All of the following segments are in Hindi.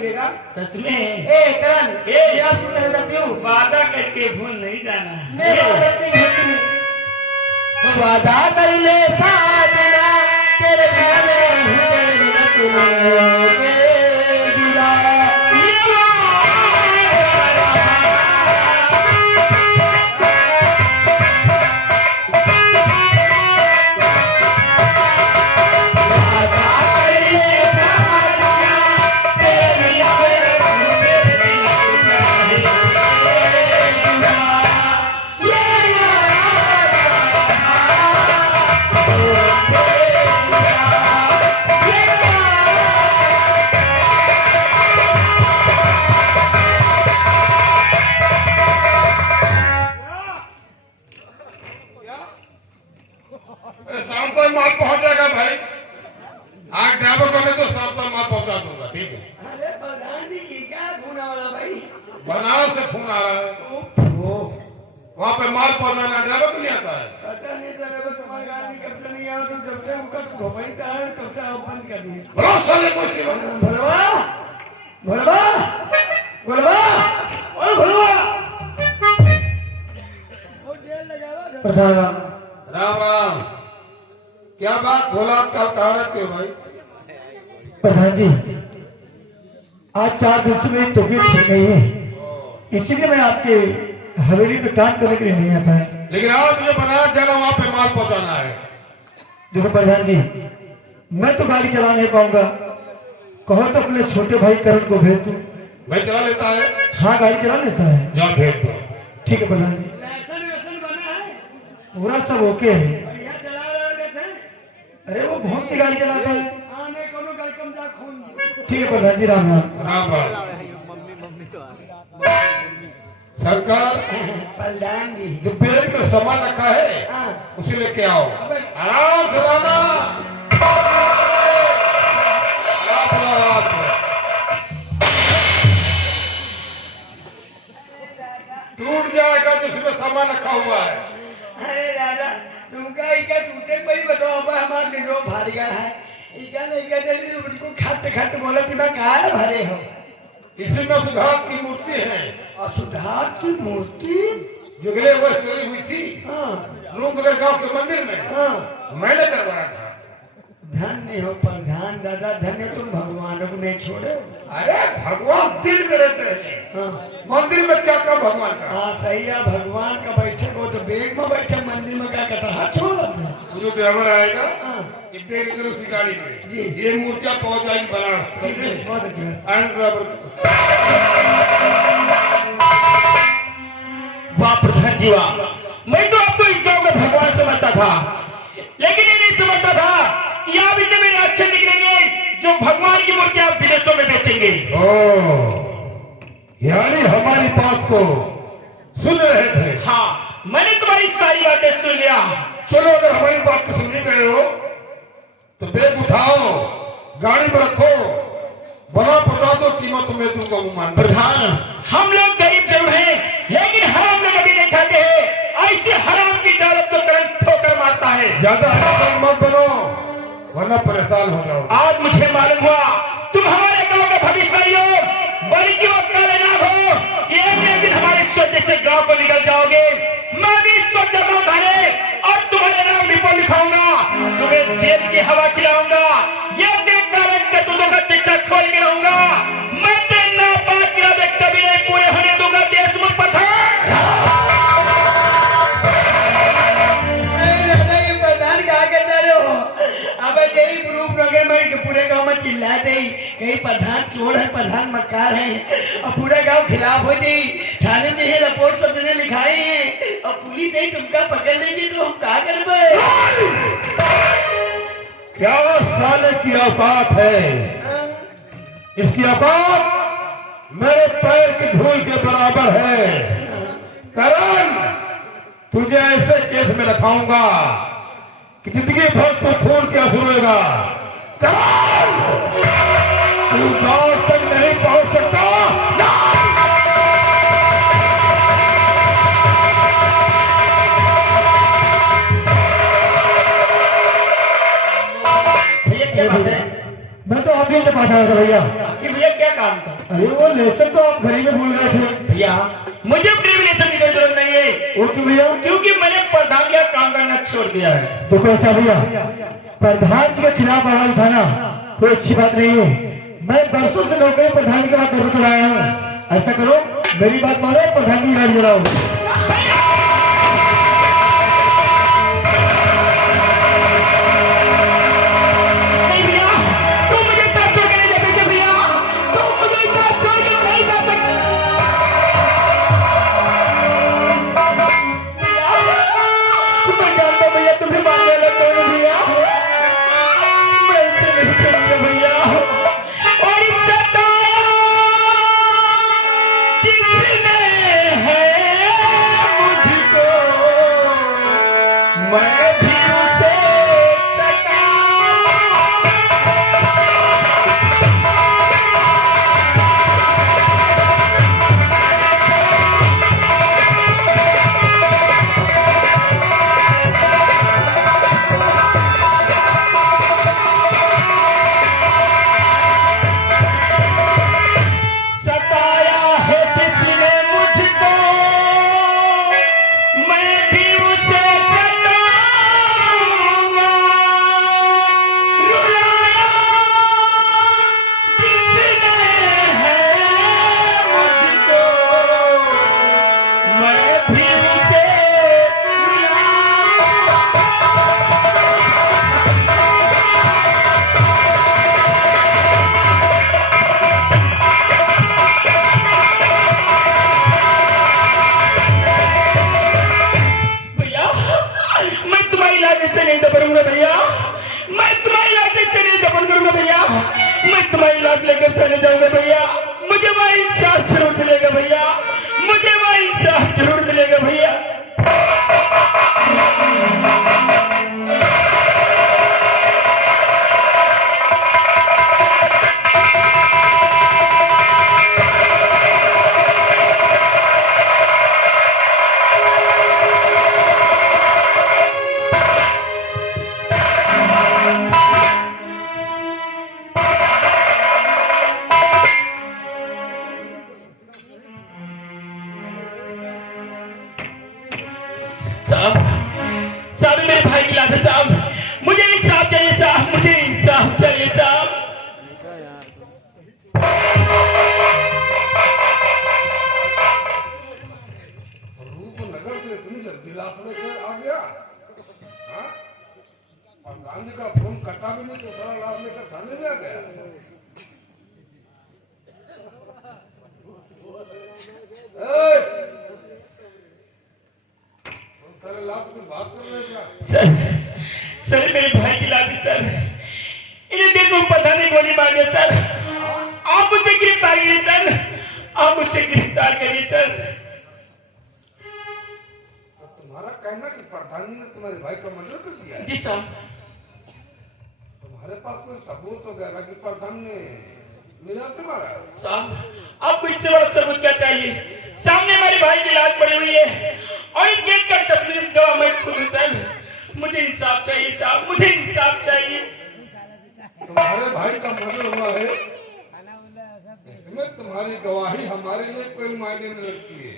देगा। सच में ए करण, मेरा सुन रहे थे क्यों? वादा करके भूल नहीं जाना। मैं वादा कर ले साजना, तेरे गाने शाम को माल पहुंच जाएगा भाई। आज ड्राइवर को मैं तो शाम तक माल पहुंचा दूंगा, ठीक है। अरे प्रधान जी की क्या फोन वाला भाई? बनारस से फोन आ रहा है, वहाँ पे माल पहुंचाना। ड्राइवर को नहीं आता है। पता नहीं ड्राइवर तुम्हारी गाड़ी कब से नहीं आया, तो जब से उनका घुमाई का है तब से आप बंद कर दिए। भरोसा नहीं कुछ नहीं। भोलवा भोलवा भोलवा और भोलवा प्रधान राम राम। क्या बात भोला, कल कहाँ रहते हो भाई? प्रधान जी, आज 4 दिन से मेरी तबीयत ठीक नहीं है, इसीलिए मैं आपके हवेली पे काम करने के लिए नहीं आ पाया। लेकिन आप जो बनारस जाना, वहाँ पे माल पहुंचाना है। देखो प्रधान जी, मैं तो गाड़ी चला नहीं पाऊंगा, कहो तो अपने छोटे भाई करण को भेज दो। भाई चला लेता है? हाँ गाड़ी चला लेता है। जा भेज दो। ठीक है प्रधान जी, पूरा सब ओके है। अरे वो बहुत सी गाड़ी चलाता है। ठीक है प्रधान जी, राम राम। राम राम। सरकार प्रधान जी, जो पेड़ में सामान रखा है उसे लेके आओ। आराम से लाना। आराम से। टूट जाएगा जिसमें सामान रखा हुआ है। अरे दादा, तुमका इका टूटे पर ही बताओ, हमारा निरो भारी गया है। इका नहीं का जल्दी उसको खट खट बोला कि मैं कहा भरे हो। इसमें सुधार की मूर्ति है। और सुधार की मूर्ति? जुगले वर्ष चोरी हुई थी हाँ रूपनगर गांव के मंदिर में, हाँ। मैंने करवाया था। धन्य हो प्रधान दादा, धन्य, तुम भगवानों को नहीं छोड़े। अरे भगवान दिल में रहते हैं, हाँ मंदिर में क्या काम भगवान का? हाँ सही है, भगवान का बैठे वो तो बेग में बैठे, मंदिर में क्या कहता हाथ छोड़ा था। जो ड्राइवर आएगा हाँ ये पेड़ इधर उसी गाड़ी में जी। ये मूर्तियाँ पहुंच जाएगी बनारस। ठीक है, बहुत अच्छा। एंड ड्राइवर वाह प्रधान जी वाह। मैं तो आपको इस गाँव में भगवान समझता था, लेकिन ये नहीं समझता था कि आप इतने मेरे अच्छे निकलेंगे जो भगवान की मूर्ति आप विदेशों में बेचेंगे। यानी हमारी बात को सुन रहे थे? हाँ, मैंने तुम्हारी सारी बातें सुन लिया। चलो, अगर हमारी बात को सुन ही गए हो तो बैग उठाओ, गाड़ी में रखो, बना पता दो, कीमत तुम्हें दूंगा। मान प्रधान, हम लोग गरीब जरूर हैं, लेकिन हराम में कभी नहीं खाते हैं। ऐसे हराम की दौलत तो करंट ठोकर मारता है। ज्यादा हराम मत बनो वरना परेशान हो जाओ। आज मुझे मालूम हुआ तुम हमारे गांव का भविष्य हो, बल्कि वो काले नाग हो कि एक न एक दिन हमारे छोटे से गांव को निकल जाओगे। मैं भी इस वक्त जमा उठाने और तुम्हारे नाम रिपोर्ट लिखाऊंगा, तुम्हें जेल की हवा खिलाऊंगा, ये देख कारण के तुमों का टिक्का खोल के रहूंगा। मैं तेरे ना बात किया देखता भी नहीं पूरे होने दूंगा देश में पठान। प्रधान कहा करता रहो, अब यही ग्रुप अगर मैं पूरे गांव में चिल्ला दे कहीं प्रधान चोर है, प्रधान मक्कार है, और पूरा गांव खिलाफ हो जाये, थाने में रिपोर्ट सबने लिखाए हैं और पुलिस नहीं तुमका पकड़ लेगी तो हम क्या करबे? क्या साले की औकात है? इसकी औकात मेरे पैर की धूल के बराबर है। करण, तुझे ऐसे केस में रखाऊंगा कि जिंदगी भर तू खून के आंसू रोएगा। करण, तू गांव तक नहीं पहुंच सकता। मैं तो आप ही के पास आया था भैया। कि भैया क्या कहा काम था। अरे वो लेसन तो आप घर ही में भूल गए थे। भैया मुझे अपने लेसन की कोई जरूरत नहीं है। वो क्यों भैया? क्योंकि मैंने प्रधान का काम करना छोड़ दिया है। देखो ऐसा भैया, प्रधान जी के खिलाफ आवाज उठाना कोई अच्छी बात नहीं है। मैं बरसों से नौकरी प्रधान जी के बात करता चला आया हूँ। ऐसा करो, मेरी बात मानो, प्रधान जी की गाड़ी चलाओ। लेकर चले जाऊंगा भैया। मुझे वहाँ इंसाफ जरूर मिलेगा भैया, मुझे वहाँ इंसाफ जरूर मिलेगा भैया। साहब मेरे भाई की लाश है साहब, मुझे इंसाफ चाहिए साहब, मुझे इंसाफ चाहिए साहब। रूपनगर से इतनी जल्दी लाश लेकर आ गया, हाँ? और गांधी का फोन कटा भी नहीं तो सारा लाश लेकर थाने में आ गया। सर मेरे भाई की लाश सर, इन्हें देखो पता नहीं गोली मार दिया सर। आप मुझे गिरफ्तार करिए सर, आप मुझे गिरफ्तार करिए सर। तो तुम्हारा कहना कि प्रधान जी ने तुम्हारे भाई का मर्डर कर दिया? जी साहब। तुम्हारे पास कोई सबूत वगैरह कि प्रधान ने मिला तुम्हारा? साहब आपको इससे बड़ा सबूत क्या चाहिए? सामने हमारे भाई की लाश पड़ी हुई है और इस गेट का तस्वीर गवाह मैं खुद हूं सर। मुझे इंसाफ चाहिए साहब, मुझे इंसाफ चाहिए। तुम्हारे भाई का मर्डर हुआ है, इसमें तुम्हारी गवाही हमारे लिए कोई मायने नहीं रखती है।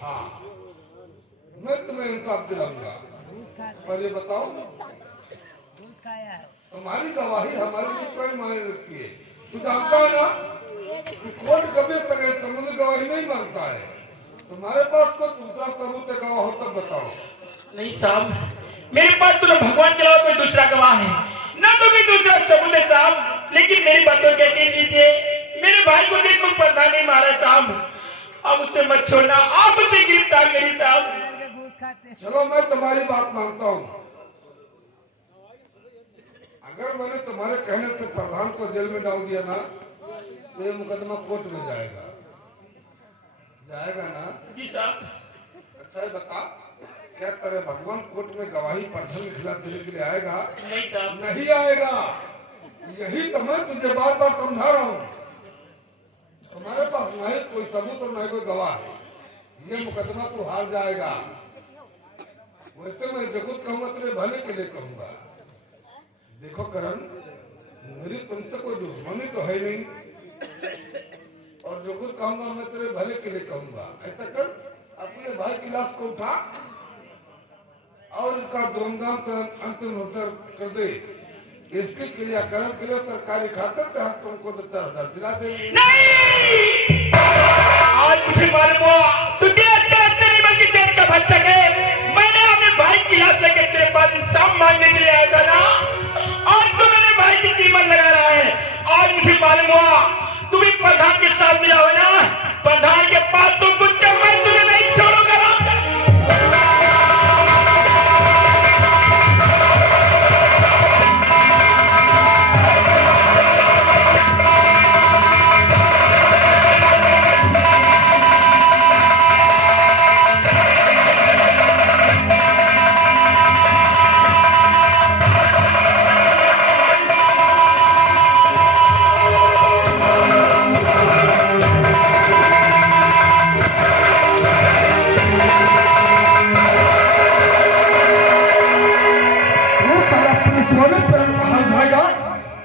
हाँ, मैं तुम्हें इंसाफ दिलाऊंगा, पर ये बताओ तुम्हारी गवाही हमारे लिए कोई मायने रखती है? तू जानता है ना कि कोर्ट कभी तक तुम्हारी गवाही नहीं मांगता है। तुम्हारे पास कोई दूसरा सबूत गवाह हो तब बताओ। नहीं साहब, मेरे पास तो भगवान के अलावा कोई दूसरा गवाह है, ना तो कोई दूसरा सबूत है साहब। लेकिन मेरी बात तो यकीन कीजिए, मेरे भाई को देखो पता नहीं मारा साहब। आप उससे मत छोड़ना, आप उसे गिरफ्तार करिए साहब। चलो मैं तुम्हारी बात मानता हूँ। अगर मैंने तुम्हारे कहने से प्रधान को जेल में डाल दिया ना तो ये मुकदमा कोर्ट में जाएगा, जाएगा ना? जी साहब। अच्छा ये बता, क्या तेरे भगवान कोर्ट में गवाही प्रधान के खिलाफ देने के लिए आएगा? नहीं साहब। नहीं आएगा। यही तो मैं तुझे बार बार समझा रहा हूँ। तुम्हारे पास न ही कोई सबूत और न कोई गवाह, ये मुकदमा तू हार जाएगा। वैसे मैं जगत कहूंगा तेरे भले के लिए कहूंगा। देखो करण, मेरी तुमसे कोई दुश्मनी तो है नहीं, और जो कुछ कहूंगा मैं तेरे भले के लिए कहूंगा। ऐसा कर, अपने भाई की लाश को उठा और इसका धूमधाम से अंतिम उत्तर कर दे। इसके क्रियाकरण के लिए सरकारी खाते पे हम तुमको 10,000 दिला देंगे। नहीं, आज मुझे मालूम हुआ तू तेरे बल्कि देश का भक्षक है। मैंने अपने भाई की लाश लेकर तेरे पास इंसाफ मांगने के लिए आया था ना, आज तू मेरे भाई की कीमत लगा रहा है। आज मुझे मालूम हुआ तू भी प्रधान के साथ मिला हो ना, प्रधान के पास तो कुछ मैं तुझे नहीं छोड़ूंगा।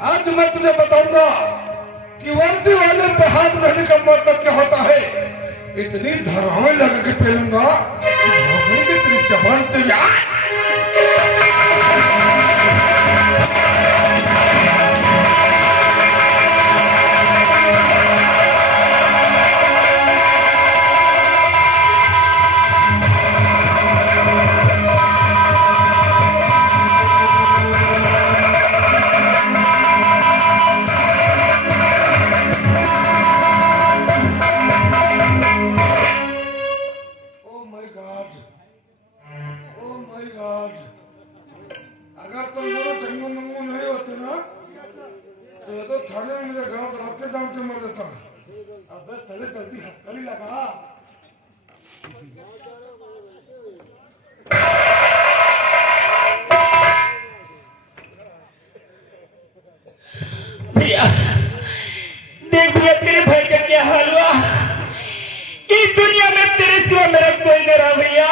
आज मैं तुझे बताऊंगा कि वर्दी वाले पे हाथ रहने का मतलब क्या होता है। इतनी धाराएं लगा के फेलूंगा कि भोसड़ी की तेरी जबान तैयार। अगर तुम दोनों चंगू मंगू नहीं होते ना तो ये तो थाने में मुझे गांव रात के दाम से मर देता। अब बस चले जल्दी हथकड़ी लगा। भैया देख भैया, तेरे भाई का क्या हाल हुआ। इस दुनिया में तेरे सिवा मेरा कोई नहीं रहा भैया।